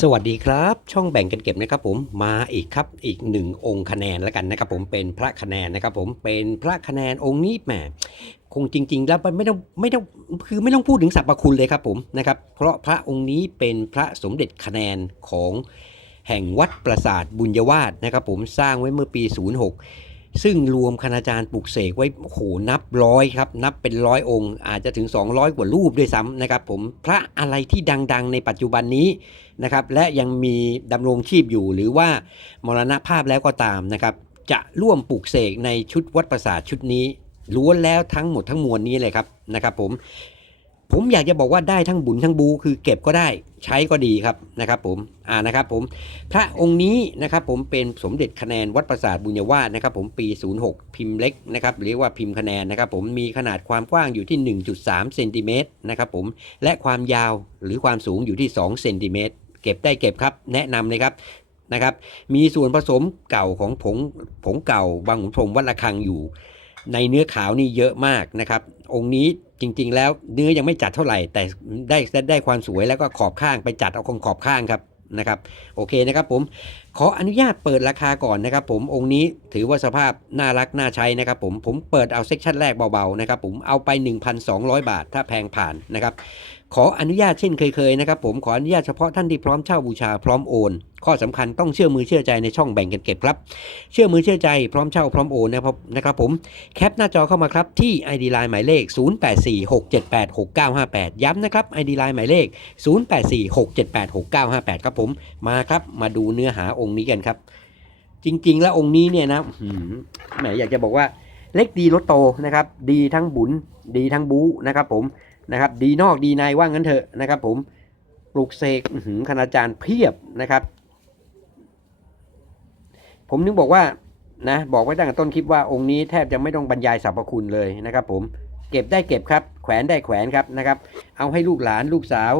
สวัสดีครับ ช่องแบ่งกันเก็บนะครับผมมาอีกครับอีกหนึ่งองค์คะแนนแล้วกันนะครับผมเป็นพระคะแนนนะครับผมเป็นพระคะแนนองค์นี้แหมคงจริง ๆ แล้วไม่ต้องไม่ต้องคือไม่ต้องพูดถึงสรรพคุณเลยครับผมนะครับเพราะพระองค์นี้เป็นพระสมเด็จคะแนนของแห่งวัดปราสาทบุญยวาสนะครับผมสร้างไว้เมื่อปี 06 ซึ่งรวมคณาจารย์ปลูกเสกไว้โหนับร้อยครับ นับเป็นร้อยองค์ อาจจะถึง 200 กว่ารูปด้วยซ้ำนะครับผมพระอะไรที่ดังๆ ในปัจจุบันนี้นะครับและยังมีดำรงชีพอยู่หรือว่ามรณภาพแล้วก็ตามนะครับจะร่วมปลูกเสกในชุดวัดประสาทชุดนี้ล้วนแล้วทั้งหมดทั้งมวลนี้เลยครับนะครับผม ผมอยากจะบอกว่าได้ทั้งบุญทั้งบู คือเก็บก็ได้ใช้ก็ดีครับนะครับผมอ่านะครับผมพระองค์นี้นะครับผมเป็นสมเด็จคะแนนวัดประสาทบุญยวาสนะครับผมปี 06 พิมพ์เล็กนะครับเรียกว่าพิมพ์คะแนนนะครับผมมีขนาดความกว้างอยู่ที่ 1.3เซนติเมตรนะครับผมและความยาวหรือความสูงอยู่ที่2เซนติเมตรเก็บได้เก็บครับแนะนำเลยครับนะครับมีส่วนผสมเก่าของผงผงเก่าบางขุนพรมวัดระฆังอยู่ ในเนื้อขาวนี่เยอะมากนะครับ องค์นี้ จริง ๆ แล้วเนื้อยังไม่จัดเท่าไหร่ แต่ได้ได้ความสวยแล้วก็ขอบข้างไปจัดเอาของขอบข้างครับนะครับโอเคนะครับผมขออนุญาตเปิดราคาก่อนนะครับผมองค์นี้ถือว่าสภาพน่ารักน่าใช้นะครับผมผมเปิดเอาเซ็กชันแรกเบาๆนะครับผมเอาไป 1,200 บาท ถ้าแพงผ่านนะครับ ขออนุญาตเช่นเคยๆนะครับผมขออนุญาตเฉพาะท่านที่พร้อมเช่าบูชาพร้อมโอน ข้อสำคัญต้องเชื่อมือเชื่อใจในช่องแบ่งกันเก็บครับ เชื่อมือเชื่อใจพร้อมเช่าพร้อมโอนนะครับนะครับผมแคปหน้าจอเข้ามาครับที่ ID Line หมายเลข 0846786958 ย้ำนะครับ ID Line หมายเลข 0846786958 ครับผมมาครับมาดูเนื้อหาองค์นี้กันครับ จริง ๆ แล้วองค์นี้เนี่ยนะหมแหมอยากจะบอกว่า เล็กดีรถโตนะครับ ดีทั้งบุญดีทั้งบู๊นะครับผมนะครับ ดีนอกดีในว่างั้นเถอะนะครับ ผมปลุกเสกหืคณาจารย์เพียบนะครับ ผมนึกบอกว่านะบอกไว้ตั้งแต่ต้นคลิปว่าองค์นี้แทบจะไม่ต้องบรรยายสรรพคุณเลยนะครับ ผมเก็บได้เก็บครับ แขวนได้แขวนครับนะครับ เอาให้ลูกหลานลูกสาว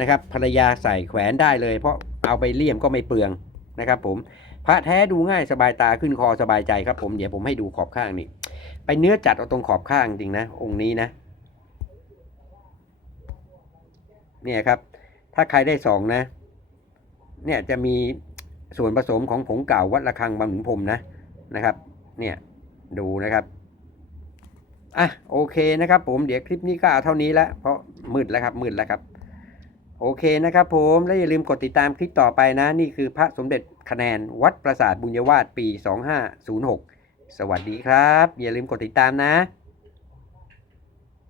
นะครับ ภรรยาใส่แขวนได้เลย เพราะเอาไปเลี่ยมก็ไม่เปลือง นะครับผมพระแท้ดูง่ายสบายตาขึ้นคอสบายใจครับผมเดี๋ยวผมให้ดูขอบข้างนี่ไปเนื้อจัดเอาตรงขอบข้างจริงนะ องค์นี้นะ เนี่ยครับ ถ้าใครได้สองนะ เนี่ยจะมีส่วนผสมของผงเก่าวัดระฆังบางหนุนพรมนะนะครับ เนี่ยดูนะครับอะโอเคนะครับผมเดี๋ยวคลิปนี้ก็เอาเท่านี้แล้วเพราะมืดแล้วครับมืดแล้วครับ โอเคนะครับผมและอย่าลืมกดติดตามคลิปต่อไปนะ นี่คือพระสมเด็จคะแนนวัดปราสาทบุญยวาสปี 2506 สวัสดีครับ อย่าลืมกดติดตามนะ